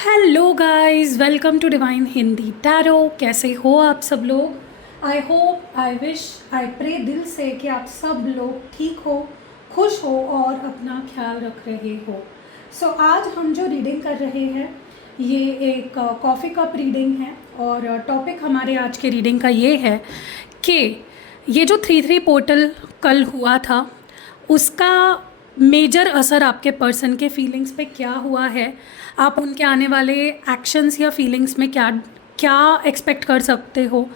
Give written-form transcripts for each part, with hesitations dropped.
Hello guys, welcome to divine Hindi tarot. कैसे हो आप सब लोग? I hope, I wish, I pray दिल से कि आप सब लोग ठीक हो, खुश हो और अपना ख्याल रख रहे हो। आज हम जो रीडिंग कर रहे हैं ये एक कॉफ़ी कप रीडिंग है और टॉपिक हमारे आज के रीडिंग का ये है कि ये जो 3-3 पोर्टल कल हुआ था उसका मेजर असर आपके पर्सन के फीलिंग्स पे क्या हुआ है, आप उनके आने वाले एक्शंस या फीलिंग्स में क्या क्या एक्सपेक्ट कर सकते हो।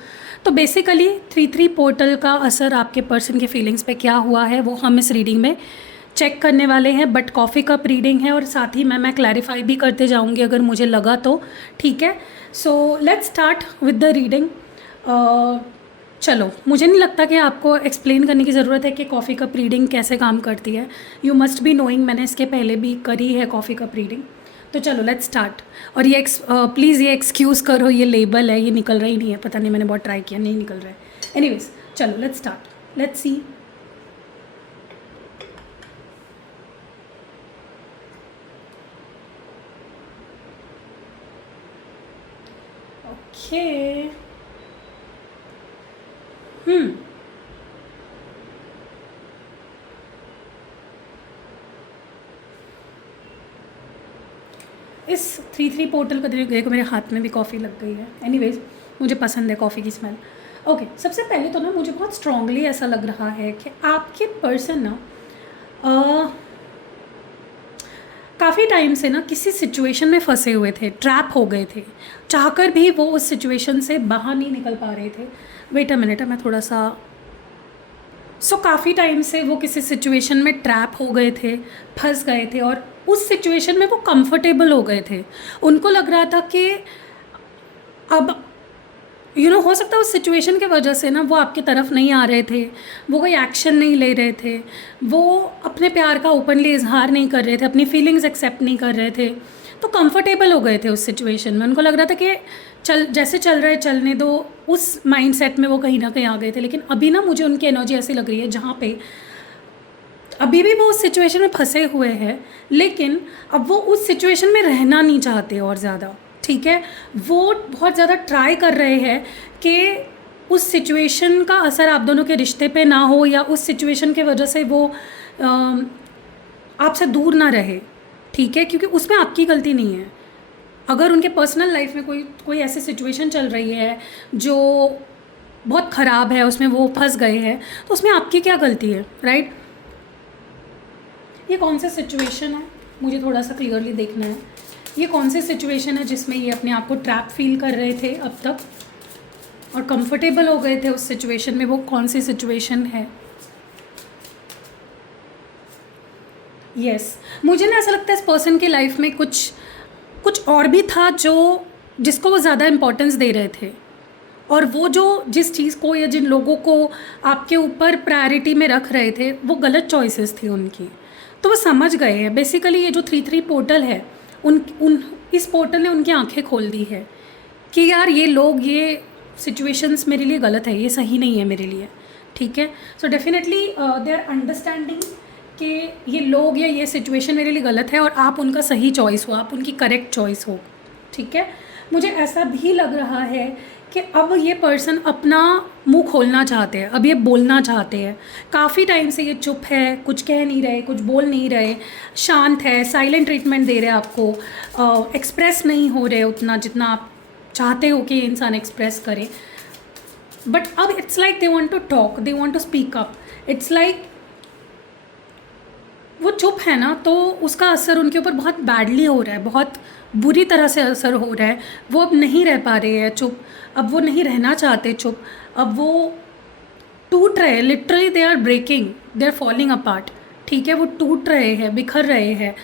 तो बेसिकली 3-3 पोर्टल का असर आपके पर्सन के फीलिंग्स पे क्या हुआ है वो हम इस रीडिंग में चेक करने वाले हैं। बट कॉफ़ी कप रीडिंग है और साथ ही मैं क्लैरिफाई भी करते जाऊंगी अगर मुझे लगा तो। ठीक है, so let's start with the reading. चलो, मुझे नहीं लगता कि आपको एक्सप्लेन करने की ज़रूरत है कि कॉफ़ी कप रीडिंग कैसे काम करती है। यू मस्ट बी नोइंग, मैंने इसके पहले भी करी है कॉफ़ी कप रीडिंग। तो चलो लेट्स स्टार्ट। और ये प्लीज़ ये एक्सक्यूज़ करो, ये लेबल है, ये निकल रहा ही नहीं है, पता नहीं, मैंने बहुत ट्राई किया, नहीं निकल रहा है। एनीवेज चलो let's start, let's see. Okay, इस 3-3 पोर्टल का देखो, मेरे हाथ में भी कॉफ़ी लग गई है। एनीवेज मुझे पसंद है कॉफ़ी की स्मेल। ओके, सबसे पहले तो ना मुझे बहुत स्ट्रांगली ऐसा लग रहा है कि आपके पर्सन ना काफ़ी टाइम से ना किसी सिचुएशन में फंसे हुए थे, ट्रैप हो गए थे, चाहकर भी वो उस सिचुएशन से बाहर नहीं निकल पा रहे थे। वेट अ मिनट, मैं थोड़ा सा काफ़ी टाइम से वो किसी सिचुएशन में ट्रैप हो गए थे, फंस गए थे और उस सिचुएशन में वो कंफर्टेबल हो गए थे। उनको लग रहा था कि अब हो सकता है उस सिचुएशन की वजह से ना वो आपकी तरफ नहीं आ रहे थे, वो कोई एक्शन नहीं ले रहे थे, वो अपने प्यार का ओपनली इजहार नहीं कर रहे थे, अपनी फीलिंग्स एक्सेप्ट नहीं कर रहे थे। तो कंफर्टेबल हो गए थे उस सिचुएशन में। उनको लग रहा था कि जैसे चल रहा है चलने दो, उस माइंडसेट में वो कहीं ना कहीं आ गए थे। लेकिन अभी ना मुझे उनकी एनर्जी ऐसी लग रही है जहाँ पे अभी भी वो उस सिचुएशन में फंसे हुए हैं, लेकिन अब वो उस सिचुएशन में रहना नहीं चाहते और ज़्यादा। ठीक है, वो बहुत ज़्यादा ट्राई कर रहे हैं कि उस सिचुएशन का असर आप दोनों के रिश्ते पे ना हो, या उस सिचुएशन के वजह से वो आपसे दूर ना रहे। ठीक है, क्योंकि उसमें आपकी गलती नहीं है। अगर उनके पर्सनल लाइफ में कोई ऐसी सिचुएशन चल रही है जो बहुत ख़राब है, उसमें वो फंस गए हैं, तो उसमें आपकी क्या गलती है, राइट? ये कौन सा सिचुएशन है, मुझे थोड़ा सा क्लियरली देखना है। ये कौन सी सिचुएशन है जिसमें ये अपने आप को ट्रैप फील कर रहे थे अब तक और कंफर्टेबल हो गए थे उस सिचुएशन में? वो कौन सी सिचुएशन है? यस, मुझे ना ऐसा लगता है इस पर्सन की लाइफ में कुछ और भी था जिसको वो ज़्यादा इम्पोर्टेंस दे रहे थे, और वो जिस चीज़ को या जिन लोगों को आपके ऊपर प्रायोरिटी में रख रहे थे, वो गलत चॉइसेस थी उनकी। तो वो समझ गए हैं। बेसिकली ये जो 3-3 पोर्टल है, इस पोर्टल ने उनकी आंखें खोल दी है कि यार ये लोग, ये सिचुएशंस मेरे लिए गलत है, ये सही नहीं है मेरे लिए। ठीक है, so definitely they are understanding कि ये लोग या ये सिचुएशन मेरे लिए गलत है और आप उनका सही चॉइस हो, आप उनकी करेक्ट चॉइस हो। ठीक है, मुझे ऐसा भी लग रहा है कि अब ये पर्सन अपना मुंह खोलना चाहते हैं, अब ये बोलना चाहते हैं। काफ़ी टाइम से ये चुप है, कुछ कह नहीं रहे, कुछ बोल नहीं रहे, शांत है, साइलेंट ट्रीटमेंट दे रहे हैं आपको, एक्सप्रेस नहीं हो रहे उतना जितना आप चाहते हो कि ये इंसान एक्सप्रेस करे। बट अब it's like they want to talk, they want to speak up. It's like वो चुप है ना, तो उसका असर उनके ऊपर बहुत बैडली हो रहा है, बहुत बुरी तरह से असर हो रहा है। वो अब नहीं रह पा रहे हैं चुप, अब वो नहीं रहना चाहते चुप, अब वो टूट रहे हैं। Literally they are breaking, they are falling apart. ठीक है, वो टूट रहे हैं, बिखर रहे हैं,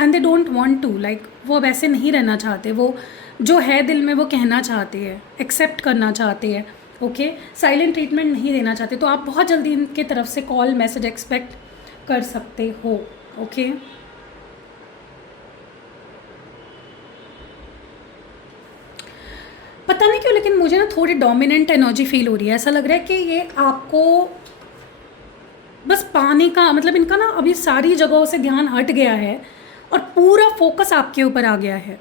and they don't want to, like वो अब ऐसे नहीं रहना चाहते। वो जो है दिल में वो कहना चाहते हैं, एक्सेप्ट करना चाहते हैं। ओके, साइलेंट ट्रीटमेंट नहीं देना चाहते। तो आप बहुत जल्दी इनके तरफ से कॉल मैसेज एक्सपेक्ट कर सकते हो। ओके, पता नहीं क्यों लेकिन मुझे ना थोड़ी डोमिनेंट एनर्जी फील हो रही है। ऐसा लग रहा है कि ये आपको बस पाने का, मतलब इनका ना अभी सारी जगहों से ध्यान हट गया है और पूरा फोकस आपके ऊपर आ गया है।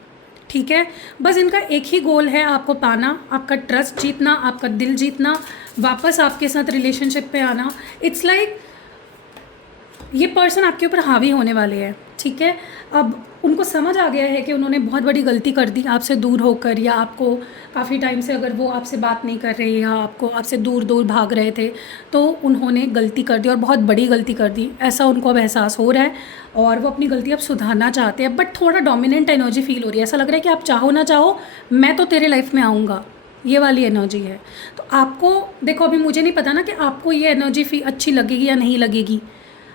ठीक है। बस इनका एक ही गोल है, आपको पाना, आपका ट्रस्ट जीतना, आपका दिल जीतना, वापस आपके साथ रिलेशनशिप पे आना। इट्स लाइक ये पर्सन आपके ऊपर हावी होने वाले हैं, ठीक है। अब उनको समझ आ गया है कि उन्होंने बहुत बड़ी गलती कर दी आपसे दूर होकर, या आपको काफ़ी टाइम से अगर वो आपसे बात नहीं कर रहे या आपसे दूर दूर भाग रहे थे, तो उन्होंने गलती कर दी और बहुत बड़ी गलती कर दी, ऐसा उनको अब एहसास हो रहा है और वो अपनी गलती अब सुधारना चाहते हैं। बट थोड़ा डोमिनेंट एनर्जी फील हो रही है, ऐसा लग रहा है कि आप चाहो ना चाहो मैं तो तेरे लाइफ में आऊँगा, ये वाली एनर्जी है। तो आपको देखो, अभी मुझे नहीं पता ना कि आपको ये एनर्जी अच्छी लगेगी या नहीं लगेगी।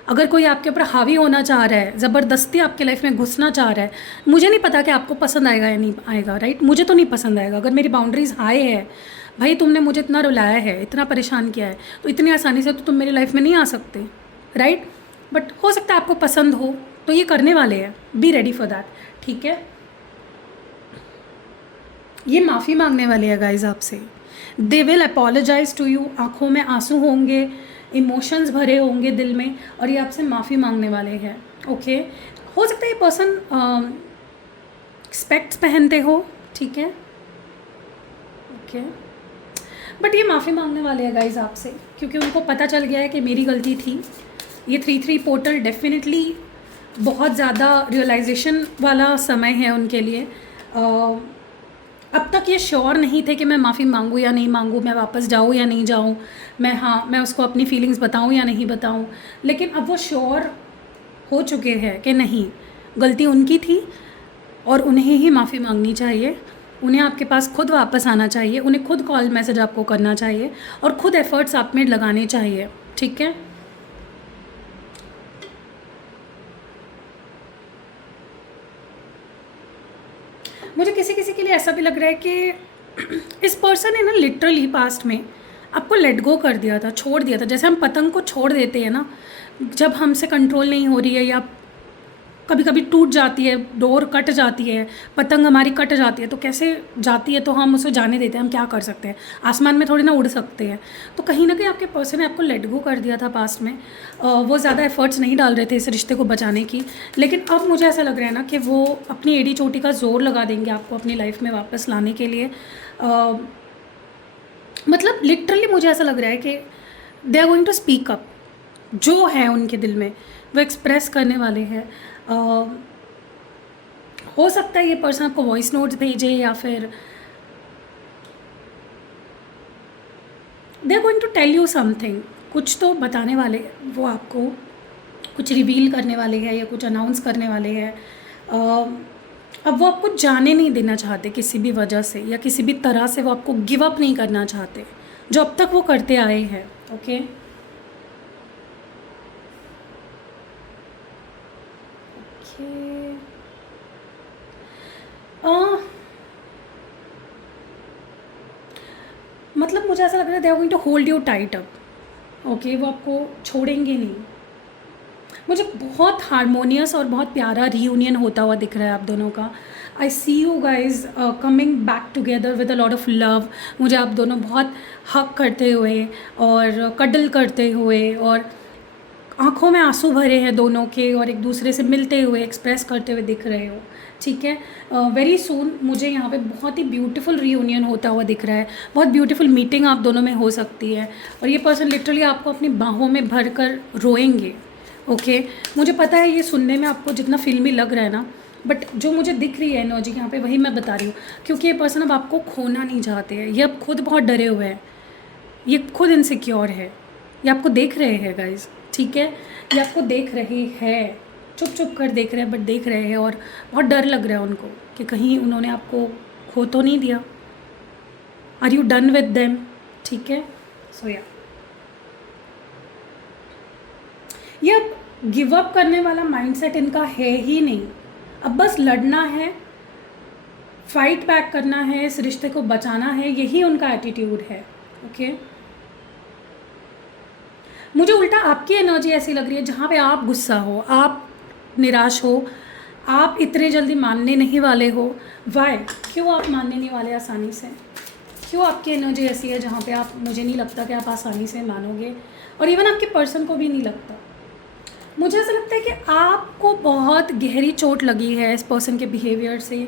अगर कोई आपके ऊपर हावी होना चाह रहा है, ज़बरदस्ती आपके लाइफ में घुसना चाह रहा है, मुझे नहीं पता कि आपको पसंद आएगा या नहीं आएगा, राइट। मुझे तो नहीं पसंद आएगा। अगर मेरी बाउंड्रीज़ हाई है, भाई तुमने मुझे इतना रुलाया है, इतना परेशान किया है, तो इतनी आसानी से तो तुम मेरी लाइफ में नहीं आ सकते, राइट। बट हो सकता है आपको पसंद हो, तो ये करने वाले हैं, बी रेडी फॉर दैट, ठीक है। ये माफ़ी मांगने वाले हैं गाइज आपसे, they will apologise to you. आँखों में आंसू होंगे, इमोशंस भरे होंगे दिल में, और ये आपसे माफ़ी मांगने वाले हैं, ओके। हो सकता है ये पर्सन स्पेक्ट्स पहनते हो, ठीक है, ओके। बट ये माफ़ी मांगने वाले हैं गाइज आपसे, क्योंकि उनको पता चल गया है कि मेरी गलती थी। ये 3-3 पोर्टल डेफिनेटली बहुत ज़्यादा रियलाइजेशन वाला समय है उनके लिए। अब तक ये श्योर नहीं थे कि मैं माफ़ी मांगूँ या नहीं मांगूँ, मैं वापस जाऊँ या नहीं जाऊँ, मैं उसको अपनी फीलिंग्स बताऊँ या नहीं बताऊँ। लेकिन अब वो श्योर हो चुके हैं कि नहीं, गलती उनकी थी और उन्हें ही माफ़ी मांगनी चाहिए। उन्हें आपके पास खुद वापस आना चाहिए, उन्हें खुद कॉल मैसेज आपको करना चाहिए और खुद एफ़र्ट्स आप में लगाने चाहिए, ठीक है। मुझे किसी किसी के लिए ऐसा भी लग रहा है कि इस पर्सन ने ना लिटरली पास्ट में आपको लेट गो कर दिया था, छोड़ दिया था। जैसे हम पतंग को छोड़ देते हैं ना, जब हमसे कंट्रोल नहीं हो रही है या कभी कभी टूट जाती है, डोर कट जाती है, पतंग हमारी कट जाती है, तो कैसे जाती है तो हम उसे जाने देते हैं। हम क्या कर सकते हैं, आसमान में थोड़ी ना उड़ सकते हैं। तो कहीं ना कहीं आपके पर्सन ने आपको लेट गो कर दिया था पास्ट में। वो ज़्यादा एफर्ट्स नहीं डाल रहे थे इस रिश्ते को बचाने की, लेकिन अब मुझे ऐसा लग रहा है ना कि वो अपनी एड़ी चोटी का ज़ोर लगा देंगे आपको अपनी लाइफ में वापस लाने के लिए। मतलब लिटरली मुझे ऐसा लग रहा है कि they are going to speak up, जो है उनके दिल में वो एक्सप्रेस करने वाले हैं। हो सकता है ये पर्सन आपको वॉइस नोट्स भेजे या फिर they are going to tell you something, कुछ तो बताने वाले, वो आपको कुछ रिवील करने वाले हैं या कुछ अनाउंस करने वाले हैं। अब वो आपको जाने नहीं देना चाहते किसी भी वजह से या किसी भी तरह से, वो आपको गिव अप नहीं करना चाहते जो अब तक वो करते आए हैं, ओके। मतलब मुझे ऐसा लग रहा है they are going to hold you tight up, okay. वो आपको छोड़ेंगे नहीं। मुझे बहुत हारमोनियस और बहुत प्यारा रीयूनियन होता हुआ दिख रहा है आप दोनों का। I see you guys coming back together with a lot of love. मुझे आप दोनों बहुत हक करते हुए और कडल करते हुए और आँखों में आंसू भरे हैं दोनों के, और एक दूसरे से मिलते हुए एक्सप्रेस करते हुए दिख रहे हो, ठीक है। वेरी सून मुझे यहाँ पे बहुत ही ब्यूटीफुल रीयूनियन होता हुआ दिख रहा है, बहुत ब्यूटीफुल मीटिंग आप दोनों में हो सकती है, और ये पर्सन लिटरली आपको अपनी बाहों में भर कर रोएंगे, ओके। मुझे पता है ये सुनने में आपको जितना फिल्मी लग रहा है ना, बट जो मुझे दिख रही है एनर्जी यहाँ पे वही मैं बता रही हूँ, क्योंकि ये पर्सन अब आपको खोना नहीं चाहते हैं। ये अब खुद बहुत डरे हुए हैं, ये खुद इनसिक्योर है, ये आपको देख रहे हैं गाइज, ठीक है। ये आपको देख रहे हैं, चुप चुप कर देख रहे हैं, बट देख रहे हैं, और बहुत डर लग रहा है उनको कि कहीं उन्होंने आपको खो तो नहीं दिया। Are you done with them, ठीक है। सो या ये अब गिव अप करने वाला माइंडसेट इनका है ही नहीं। अब बस लड़ना है, फाइट बैक करना है, इस रिश्ते को बचाना है, यही उनका एटीट्यूड है, ओके। मुझे उल्टा आपकी एनर्जी ऐसी लग रही है जहाँ पे आप गुस्सा हो, आप निराश हो, आप इतने जल्दी मानने नहीं वाले हो। वाई, क्यों आप मानने नहीं वाले आसानी से? क्यों आपकी एनर्जी ऐसी है जहाँ पे आप, मुझे नहीं लगता कि आप आसानी से मानोगे, और इवन आपके पर्सन को भी नहीं लगता। मुझे ऐसा लगता है कि आपको बहुत गहरी चोट लगी है इस पर्सन के बिहेवियर से,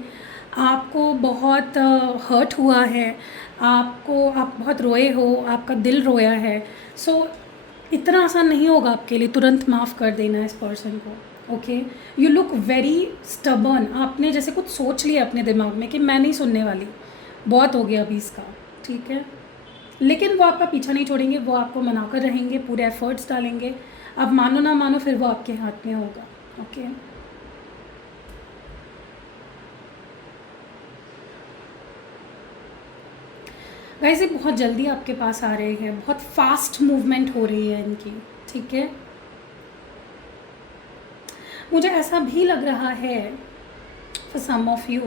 आपको बहुत हर्ट हुआ है, आप बहुत रोए हो, आपका दिल रोया है। सो इतना आसान नहीं होगा आपके लिए तुरंत माफ़ कर देना इस पर्सन को। Okay, you look very stubborn, आपने जैसे कुछ सोच लिया अपने दिमाग में कि मैं नहीं सुनने वाली, बहुत हो गया अभी इसका, ठीक है। लेकिन वो आपका पीछा नहीं छोड़ेंगे, वो आपको मनाकर रहेंगे, पूरे एफर्ट्स डालेंगे। अब मानो ना मानो फिर वो आपके हाथ में होगा। ओके, गाइस ये बहुत जल्दी आपके पास आ रहे हैं, बहुत फास्ट मूवमेंट हो रही है इनकी, ठीक है। मुझे ऐसा भी लग रहा है फॉर सम ऑफ यू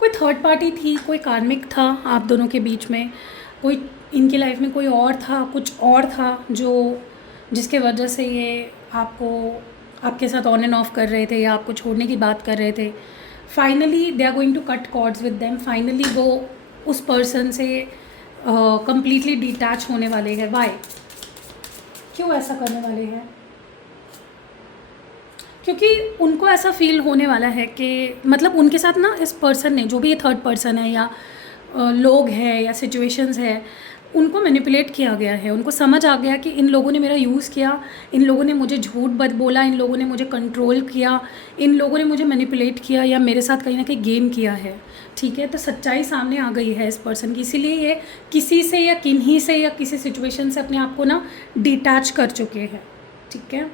कोई थर्ड पार्टी थी, कोई कार्मिक था आप दोनों के बीच में, कोई इनकी लाइफ में कोई और था, कुछ और था जो जिसके वजह से ये आपको आपके साथ ऑन एंड ऑफ कर रहे थे या आपको छोड़ने की बात कर रहे थे। Finally they are going to cut cords with them, finally वो उस पर्सन से कंप्लीटली डिटैच होने वाले हैं। वाई, क्यों ऐसा करने वाले हैं? क्योंकि उनको ऐसा फील होने वाला है कि मतलब उनके साथ ना इस पर्सन ने, जो भी ये थर्ड पर्सन है या लोग हैं या सिचुएशंस है, उनको मैनिपुलेट किया गया है। उनको समझ आ गया कि इन लोगों ने मेरा यूज़ किया, इन लोगों ने मुझे झूठ बोला, इन लोगों ने मुझे कंट्रोल किया, इन लोगों ने मुझे मैनिपुलेट किया या मेरे साथ कहीं ना कहीं गेम किया है, ठीक है। तो सच्चाई सामने आ गई है इस पर्सन की, इसीलिए ये किसी से या किन्हीं से या किसी सिचुएशन से अपने आप को ना डिटैच कर चुके हैं, ठीक है।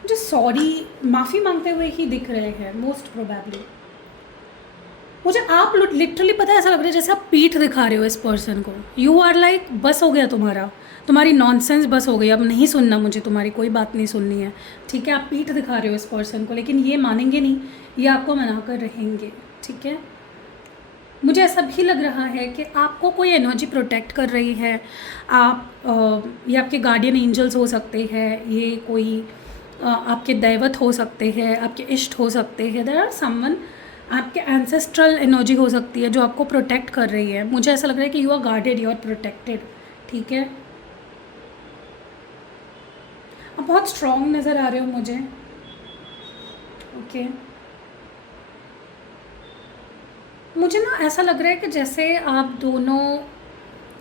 मुझे सॉरी, माफ़ी मांगते हुए ही दिख रहे हैं मोस्ट प्रोबेबली। मुझे आप लिटरली पता है, ऐसा लग रहा है जैसे आप पीठ दिखा रहे हो इस पर्सन को। यू आर लाइक बस हो गया तुम्हारी नॉनसेंस बस हो गई, अब नहीं सुनना मुझे, तुम्हारी कोई बात नहीं सुननी है, ठीक है। आप पीठ दिखा रहे हो इस पर्सन को, लेकिन ये मानेंगे नहीं, ये आपको मना कर रहेंगे, ठीक है। मुझे ऐसा भी लग रहा है कि आपको कोई एनर्जी प्रोटेक्ट कर रही है। ये आपके गार्डियन एंजल्स हो सकते हैं, ये कोई आपके दैवत हो सकते हैं, आपके इष्ट हो सकते हैं, देयर आर समवन, आपके एंसेस्ट्रल एनर्जी हो सकती है जो आपको प्रोटेक्ट कर रही है। मुझे ऐसा लग रहा है कि you are guarded, you are protected, ठीक है। आप बहुत स्ट्रॉन्ग नज़र आ रहे हो मुझे, ओके। मुझे ना ऐसा लग रहा है कि जैसे आप दोनों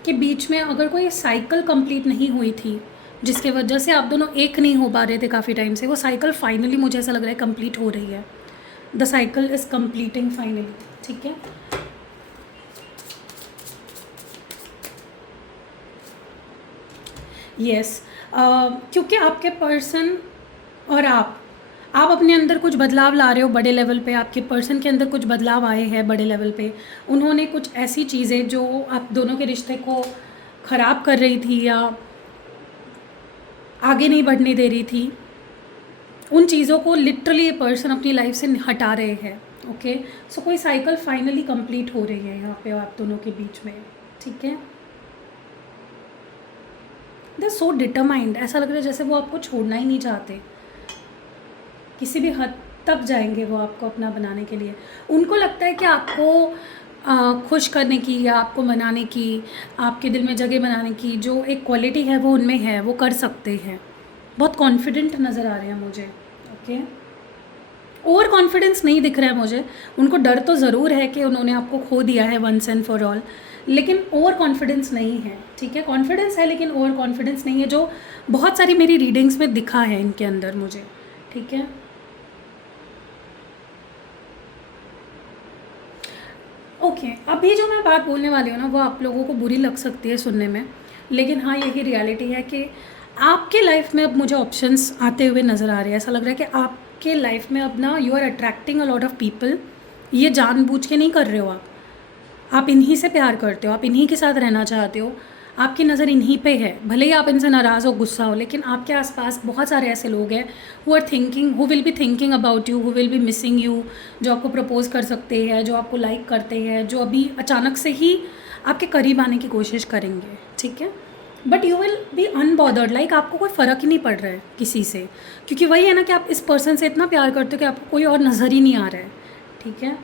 के बीच में अगर कोई साइकिल कंप्लीट नहीं हुई थी, जिसके वजह से आप दोनों एक नहीं हो पा रहे थे काफ़ी टाइम से, वो साइकिल फाइनली मुझे ऐसा लग रहा है कंप्लीट हो रही है। The cycle is completing finally, ठीक है। यस, क्योंकि आपके पर्सन और आप अपने अंदर कुछ बदलाव ला रहे हो बड़े लेवल पे, आपके पर्सन के अंदर कुछ बदलाव आए हैं बड़े लेवल पे। उन्होंने कुछ ऐसी चीज़ें जो आप दोनों के रिश्ते को ख़राब कर रही थी या आगे नहीं बढ़ने दे रही थी, उन चीज़ों को लिटरली ये पर्सन अपनी लाइफ से हटा रहे हैं, ओके। सो कोई साइकिल फाइनली कंप्लीट हो रही है यहाँ पे आप दोनों के बीच में, ठीक है। दे आर सो डिटरमाइंड, ऐसा लग रहा है जैसे वो आपको छोड़ना ही नहीं चाहते, किसी भी हद तक जाएंगे वो आपको अपना बनाने के लिए। उनको लगता है कि आपको खुश करने की या आपको मनाने की, आपके दिल में जगह बनाने की जो एक क्वालिटी है वो उनमें है, वो कर सकते हैं। बहुत कॉन्फिडेंट नज़र आ रहे हैं मुझे, ओके। ओवर कॉन्फिडेंस नहीं दिख रहा है मुझे, उनको डर तो ज़रूर है कि उन्होंने आपको खो दिया है वंस एंड फॉर ऑल, लेकिन ओवर कॉन्फिडेंस नहीं है, ठीक है। कॉन्फिडेंस है लेकिन ओवर कॉन्फिडेंस नहीं है, जो बहुत सारी मेरी रीडिंग्स में दिखा है इनके अंदर मुझे, ठीक है। ओके, अभी जो मैं बात बोलने वाली हूँ ना, वो आप लोगों को बुरी लग सकती है सुनने में, लेकिन हाँ यही रियलिटी है कि आपके लाइफ में अब मुझे ऑप्शंस आते हुए नज़र आ रहे हैं। ऐसा लग रहा है कि आपके लाइफ में अब ना you are attracting a lot of people. ये जानबूझ के नहीं कर रहे हो आप इन्हीं से प्यार करते हो, आप इन्हीं के साथ रहना चाहते हो, आपकी नज़र इन्हीं पे है। भले ही आप इनसे नाराज़ हो, गुस्सा हो, लेकिन आपके आसपास बहुत सारे ऐसे लोग हैं who will be thinking about you, who will be missing you, जो आपको प्रपोज कर सकते हैं, जो आपको लाइक करते हैं, जो अभी अचानक से ही आपके करीब आने की कोशिश करेंगे, ठीक है। But you will be unbothered, like आपको कोई फ़र्क ही नहीं पड़ रहा है किसी से, क्योंकि वही है ना कि आप इस पर्सन से इतना प्यार करते हो कि आपको कोई और नज़र ही नहीं आ रहा है, ठीक है।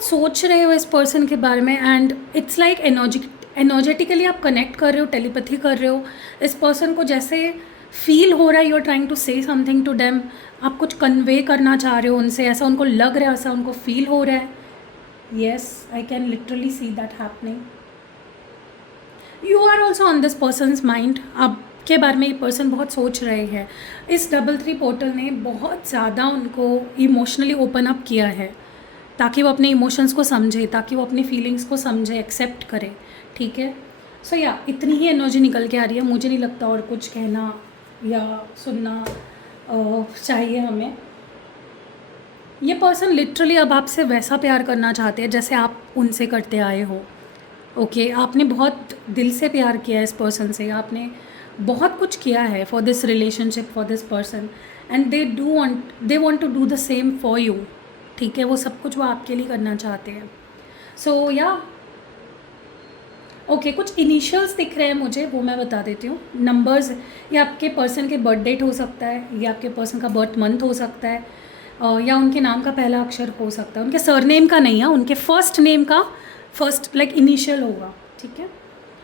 बहुत सोच रहे हो इस पर्सन के बारे में, एंड इट्स लाइक एनर्जेटिकली आप कनेक्ट कर रहे हो, टेलीपैथी कर रहे हो इस पर्सन को, जैसे फील हो रहा है you are trying to say something to them, आप कुछ कन्वे करना चाह रहे हो उनसे, ऐसा उनको लग रहा है, ऐसा उनको फील हो रहा है. Yes, I can literally see that happening. You are also on this person's mind. आपके बारे में ये पर्सन बहुत सोच रहे हैं. इस 333 पोर्टल ने बहुत ज़्यादा उनको इमोशनली ओपन अप किया है, ताकि वो अपने इमोशंस को समझे, ताकि वो अपनी फीलिंग्स को समझे, एक्सेप्ट करे. ठीक है. सो या इतनी ही एनर्जी निकल के आ रही है. मुझे नहीं लगता और कुछ कहना या सुनना चाहिए हमें. ये पर्सन लिटरली अब आपसे वैसा प्यार करना चाहते हैं जैसे आप उनसे करते आए हो. ओके, आपने बहुत दिल से प्यार किया है इस पर्सन से, आपने बहुत कुछ किया है for this relationship, for this person, and they want to do the same for you. ठीक है, वो सब कुछ वो आपके लिए करना चाहते हैं. सो या ओके, कुछ इनिशियल्स दिख रहे हैं मुझे, वो मैं बता देती हूँ. नंबर्स, ये आपके पर्सन के बर्थ डेट हो सकता है, ये आपके पर्सन का बर्थ मंथ हो सकता है, या उनके नाम का पहला अक्षर हो सकता है. उनके सरनेम का नहीं है, उनके फर्स्ट नेम का फर्स्ट लाइक इनिशियल होगा. ठीक है.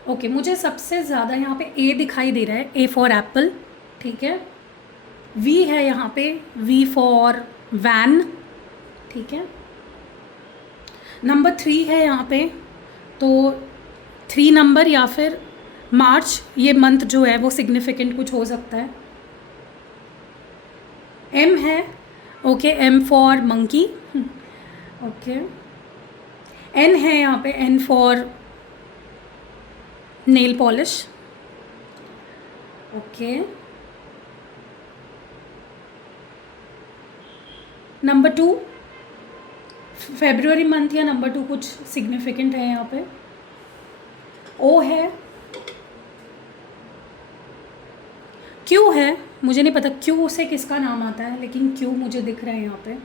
ओके, मुझे सबसे ज़्यादा यहाँ पे ए दिखाई दे रहा है, ए फॉर एप्पल. ठीक है. वी है यहाँ पे, वी फॉर वैन. ठीक है. नंबर 3 है यहाँ पे, तो 3 नंबर या फिर मार्च, ये मंथ जो है वो सिग्निफिकेंट कुछ हो सकता है. एम है, okay, M for monkey. Okay. N है यहाँ पे, N for nail polish. Okay. Number 2 February month या नंबर 2 कुछ सिग्निफिकेंट है यहाँ पे. ओ है, क्यू है, मुझे नहीं पता क्यू से किसका नाम आता है, लेकिन क्यू मुझे दिख रहा है यहाँ पे.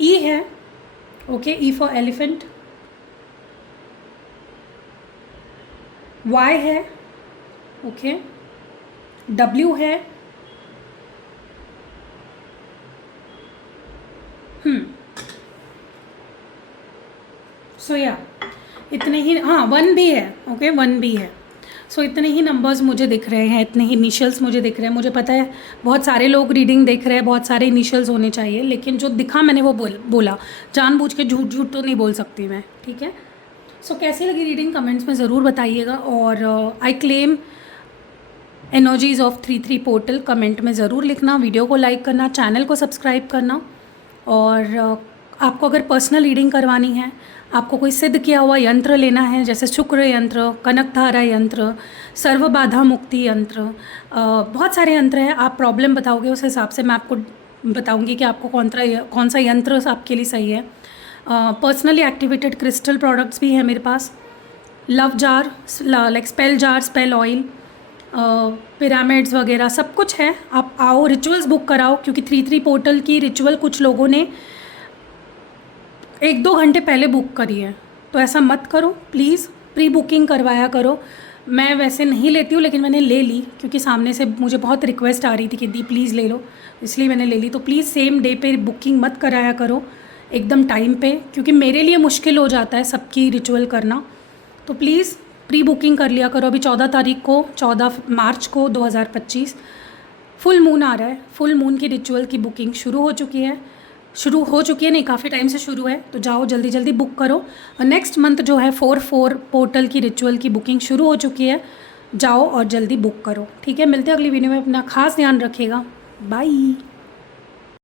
ई है, okay, E for elephant. Y है, ओके. डब्ल्यू है. सो या इतने ही, हाँ 1 भी है, ओके 1 भी है. सो इतने ही नंबर्स मुझे दिख रहे हैं, इतने ही इनिशियल्स मुझे दिख रहे हैं. मुझे पता है बहुत सारे लोग रीडिंग देख रहे हैं, बहुत सारे इनिशियल्स होने चाहिए, लेकिन जो दिखा मैंने वो बोला. जानबूझ के झूठ झूठ तो नहीं बोल सकती मैं. ठीक है. सो कैसी लगी रीडिंग कमेंट्स में ज़रूर बताइएगा. और I claim energies of 33 portal comment में ज़रूर लिखना, वीडियो को लाइक करना, चैनल को सब्सक्राइब करना. और आपको अगर पर्सनल रीडिंग करवानी है, आपको कोई सिद्ध किया हुआ यंत्र लेना है, जैसे शुक्र यंत्र, कनकधारा यंत्र, सर्व बाधा मुक्ति यंत्र, बहुत सारे यंत्र हैं. आप प्रॉब्लम बताओगे, उस हिसाब से मैं आपको बताऊंगी कि आपको कौन सा यंत्र आपके लिए सही है. पर्सनली एक्टिवेटेड क्रिस्टल प्रोडक्ट्स भी हैं मेरे पास. Love jar, like spell jar, spell oil, pyramids वगैरह सब कुछ है. आप आओ, रिचुअल्स बुक कराओ, क्योंकि 33 पोर्टल की रिचुअल कुछ लोगों ने 1-2 घंटे पहले बुक करी है. तो ऐसा मत करो प्लीज़, प्री बुकिंग करवाया करो. मैं वैसे नहीं लेती हूँ, लेकिन मैंने ले ली क्योंकि सामने से मुझे बहुत रिक्वेस्ट आ रही थी कि दी प्लीज़ ले लो, इसलिए मैंने ले ली. तो प्लीज़ सेम डे पे बुकिंग मत कराया करो, एकदम टाइम पे, क्योंकि मेरे लिए मुश्किल हो जाता है सबकी रिचुअल करना. तो प्लीज़ प्री बुकिंग कर लिया करो. अभी 14 तारीख को, 14 मार्च को 2025 फुल मून आ रहा है. फुल मून की रिचुअल की बुकिंग शुरू हो चुकी है नहीं, काफ़ी टाइम से शुरू है. तो जाओ जल्दी जल्दी बुक करो. और नेक्स्ट मंथ जो है 4/4 पोर्टल की रिचुअल की बुकिंग शुरू हो चुकी है. जाओ और जल्दी बुक करो. ठीक है, मिलते हैं अगली वीडियो में. अपना खास ध्यान रखिएगा. बाय.